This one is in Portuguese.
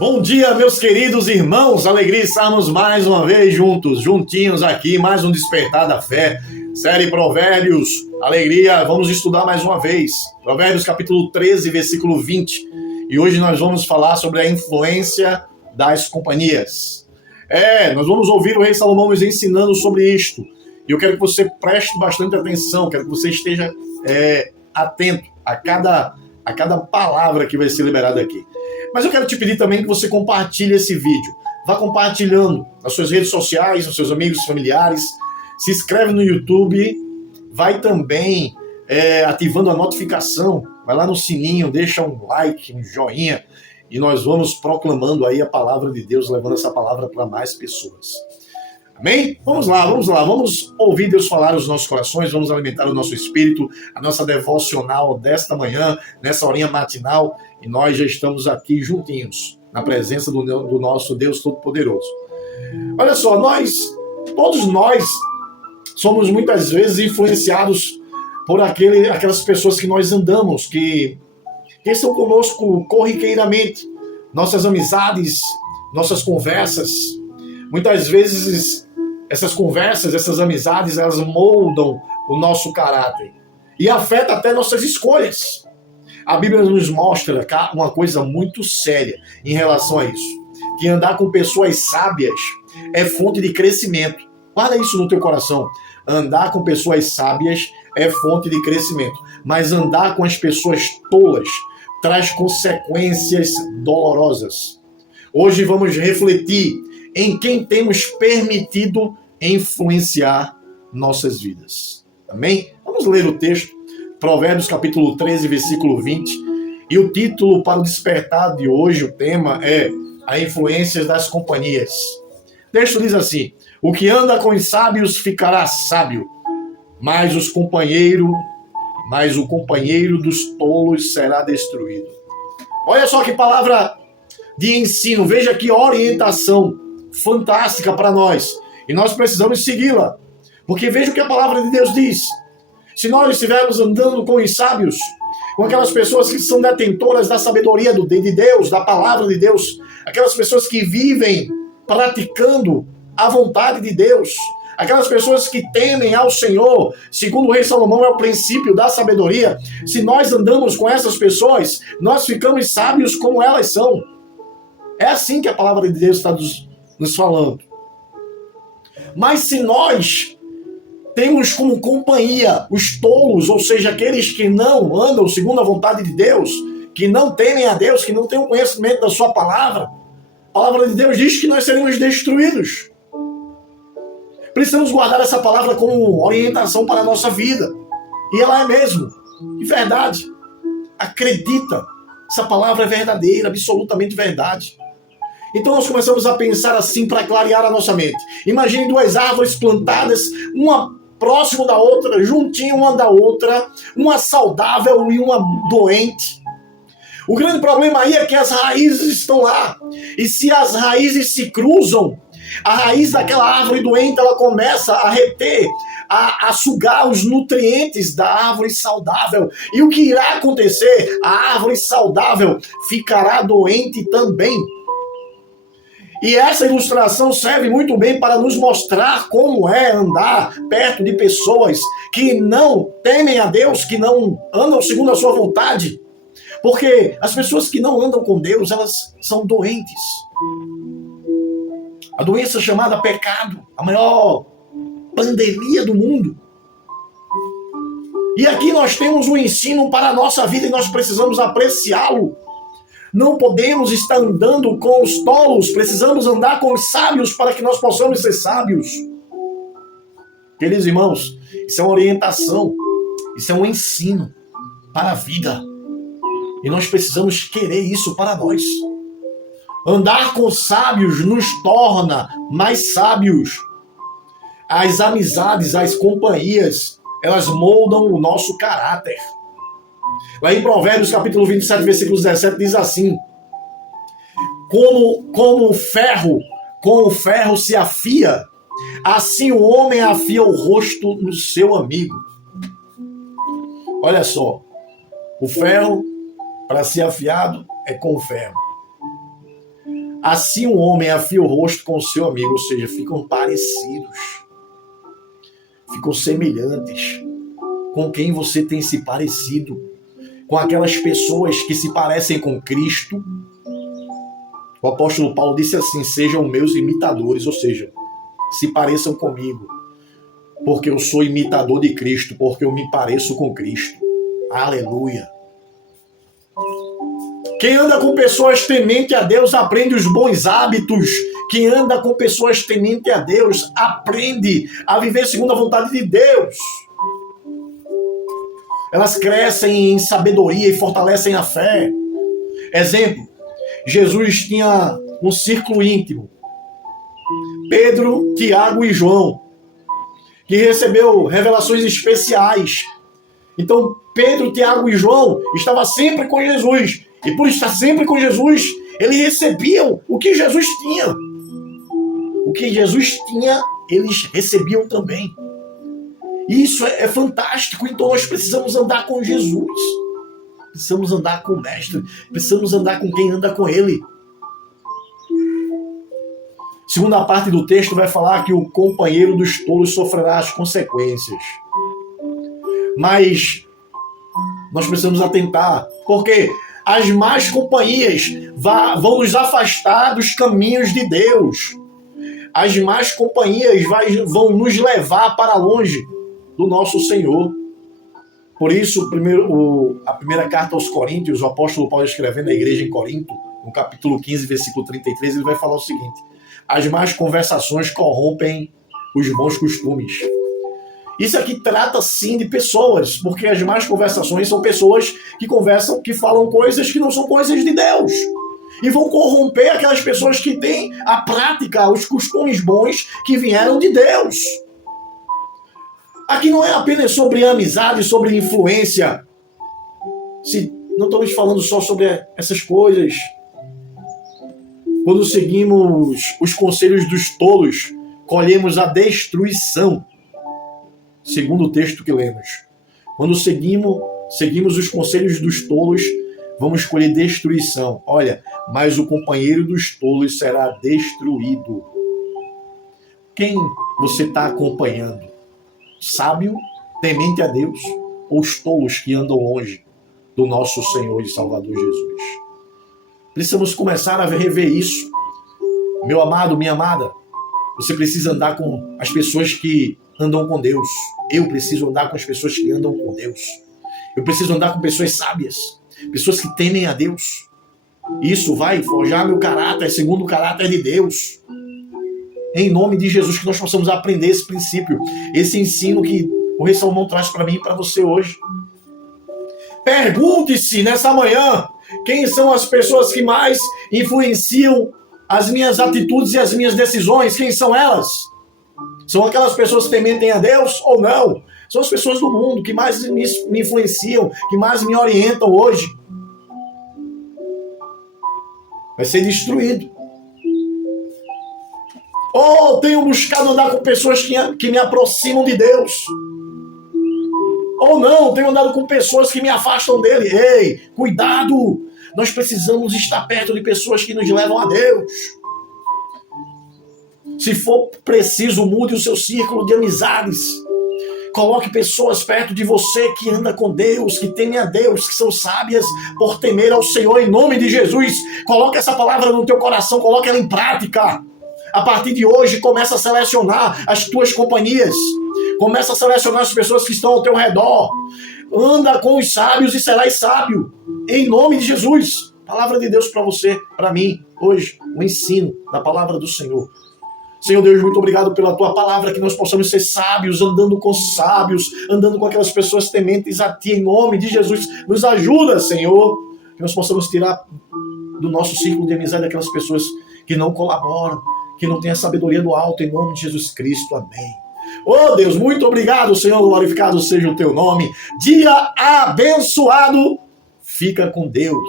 Bom dia, meus queridos irmãos, alegria estarmos mais uma vez juntinhos aqui, mais um Despertar da Fé, série Provérbios, alegria, vamos estudar mais uma vez, Provérbios capítulo 13, versículo 20, e hoje nós vamos falar sobre a influência das companhias. Nós vamos ouvir o rei Salomão nos ensinando sobre isto, e eu quero que você preste bastante atenção, quero que você esteja atento a cada palavra que vai ser liberada aqui. Mas eu quero te pedir também que você compartilhe esse vídeo. Vá compartilhando nas suas redes sociais, nos seus amigos, familiares. Se inscreve no YouTube. Vai também ativando a notificação. Vai lá no sininho, deixa um like, um joinha. E nós vamos proclamando aí a palavra de Deus, levando essa palavra para mais pessoas. Amém? Vamos lá. Vamos ouvir Deus falar nos nossos corações, vamos alimentar o nosso espírito, a nossa devocional desta manhã, nessa horinha matinal, e nós já estamos aqui juntinhos, na presença do nosso Deus Todo-Poderoso. Olha só, todos nós, somos muitas vezes influenciados por aquelas pessoas que nós andamos, que estão conosco corriqueiramente, nossas amizades, nossas conversas. Muitas vezes essas conversas, essas amizades, elas moldam o nosso caráter e afetam até nossas escolhas. A Bíblia nos mostra uma coisa muito séria em relação a isso, que andar com pessoas sábias é fonte de crescimento. Guarda isso no teu coração. Andar com pessoas sábias é fonte de crescimento, mas andar com as pessoas tolas traz consequências dolorosas. Hoje vamos refletir em quem temos permitido influenciar nossas vidas. Amém? Vamos ler o texto, Provérbios capítulo 13, versículo 20. E o título para o despertar de hoje, o tema é a influência das companhias. O texto diz assim: o que anda com os sábios ficará sábio, mas o companheiro dos tolos será destruído. Olha só que palavra de ensino, veja que orientação fantástica para nós, e nós precisamos segui-la, porque veja o que a palavra de Deus diz. Se nós estivermos andando com os sábios, com aquelas pessoas que são detentoras da sabedoria de Deus, da palavra de Deus, aquelas pessoas que vivem praticando a vontade de Deus, aquelas pessoas que temem ao Senhor, segundo o rei Salomão é o princípio da sabedoria, se nós andamos com essas pessoas, nós ficamos sábios como elas são. É assim que a palavra de Deus está nos falando. Mas se nós temos como companhia os tolos, ou seja, aqueles que não andam segundo a vontade de Deus, que não temem a Deus, que não têm o conhecimento da sua palavra, a palavra de Deus diz que nós seremos destruídos. Precisamos guardar essa palavra como orientação para a nossa vida. E ela é mesmo. De verdade. Acredita. Essa palavra é verdadeira, absolutamente verdade. Então nós começamos a pensar assim para clarear a nossa mente. Imagine duas árvores plantadas, uma próxima da outra, juntinho uma da outra, uma saudável e uma doente. O grande problema aí é que as raízes estão lá. E se as raízes se cruzam, a raiz daquela árvore doente, ela começa a reter, a sugar os nutrientes da árvore saudável. E o que irá acontecer? A árvore saudável ficará doente também. E essa ilustração serve muito bem para nos mostrar como é andar perto de pessoas que não temem a Deus, que não andam segundo a sua vontade. Porque as pessoas que não andam com Deus, elas são doentes. A doença chamada pecado, a maior pandemia do mundo. E aqui nós temos um ensino para a nossa vida e nós precisamos apreciá-lo. Não podemos estar andando com os tolos, precisamos andar com os sábios para que nós possamos ser sábios. Queridos irmãos, isso é uma orientação, isso é um ensino para a vida. E nós precisamos querer isso para nós. Andar com sábios nos torna mais sábios. As amizades, as companhias, elas moldam o nosso caráter. Lá em Provérbios capítulo 27, versículo 17, diz assim: como o ferro se afia, assim o homem afia o rosto no seu amigo. Olha só, o ferro, para ser afiado, é com o ferro. Assim um homem afia o rosto com o seu amigo, ou seja, ficam parecidos, ficam semelhantes com quem você tem se parecido, com aquelas pessoas que se parecem com Cristo. O apóstolo Paulo disse assim: sejam meus imitadores, ou seja, se pareçam comigo, porque eu sou imitador de Cristo, porque eu me pareço com Cristo. Aleluia! Quem anda com pessoas tementes a Deus aprende os bons hábitos. Quem anda com pessoas tementes a Deus aprende a viver segundo a vontade de Deus. Elas crescem em sabedoria e fortalecem a fé. Exemplo, Jesus tinha um círculo íntimo. Pedro, Tiago e João, que recebeu revelações especiais. Então, Pedro, Tiago e João estavam sempre com Jesus. E por estar sempre com Jesus, eles recebiam o que Jesus tinha. O que Jesus tinha, eles recebiam também. E isso é fantástico. Então nós precisamos andar com Jesus. Precisamos andar com o Mestre. Precisamos andar com quem anda com Ele. Segunda parte do texto vai falar que o companheiro dos tolos sofrerá as consequências. Mas nós precisamos atentar, porque as más companhias vão nos afastar dos caminhos de Deus. As más companhias vão nos levar para longe do nosso Senhor. Por isso, a primeira carta aos Coríntios, o apóstolo Paulo escrevendo à igreja em Corinto, no capítulo 15, versículo 33, ele vai falar o seguinte: as más conversações corrompem os bons costumes. Isso aqui trata sim de pessoas, porque as más conversações são pessoas que conversam, que falam coisas que não são coisas de Deus. E vão corromper aquelas pessoas que têm a prática, os costumes bons que vieram de Deus. Aqui não é apenas sobre amizade, sobre influência. Não estamos falando só sobre essas coisas. Quando seguimos os conselhos dos tolos, colhemos a destruição. Segundo o texto que lemos. Quando seguimos os conselhos dos tolos, vamos colher destruição. Olha, mas o companheiro dos tolos será destruído. Quem você está acompanhando? Sábio, temente a Deus, ou os tolos que andam longe do nosso Senhor e Salvador Jesus? Precisamos começar a rever isso. Meu amado, minha amada, você precisa andar com as pessoas que andam com Deus. Eu preciso andar com as pessoas que andam com Deus. Eu preciso andar com pessoas sábias, pessoas que temem a Deus. Isso vai forjar meu caráter, segundo o caráter de Deus. Em nome de Jesus, que nós possamos aprender esse princípio, esse ensino que o Rei Salomão traz para mim e para você hoje. Pergunte-se nessa manhã, quem são as pessoas que mais influenciam as minhas atitudes e as minhas decisões? Quem são elas? São aquelas pessoas que tementem a Deus ou não? São as pessoas do mundo que mais me influenciam, que mais me orientam hoje. Vai ser destruído. Ou tenho buscado andar com pessoas que me aproximam de Deus. Ou não, tenho andado com pessoas que me afastam dele. Ei, cuidado! Nós precisamos estar perto de pessoas que nos levam a Deus. Se for preciso, mude o seu círculo de amizades. Coloque pessoas perto de você que anda com Deus, que temem a Deus, que são sábias por temer ao Senhor em nome de Jesus. Coloque essa palavra no teu coração, coloque ela em prática. A partir de hoje, começa a selecionar as tuas companhias. Começa a selecionar as pessoas que estão ao teu redor. Anda com os sábios e serás sábio. Em nome de Jesus. Palavra de Deus para você, para mim, hoje. O ensino da palavra do Senhor. Senhor Deus, muito obrigado pela tua palavra, que nós possamos ser sábios, andando com sábios, andando com aquelas pessoas tementes a ti, em nome de Jesus. Nos ajuda, Senhor, que nós possamos tirar do nosso círculo de amizade aquelas pessoas que não colaboram, que não têm a sabedoria do alto, em nome de Jesus Cristo. Amém. Oh Deus, muito obrigado, Senhor, glorificado seja o teu nome. Dia abençoado. Fica com Deus.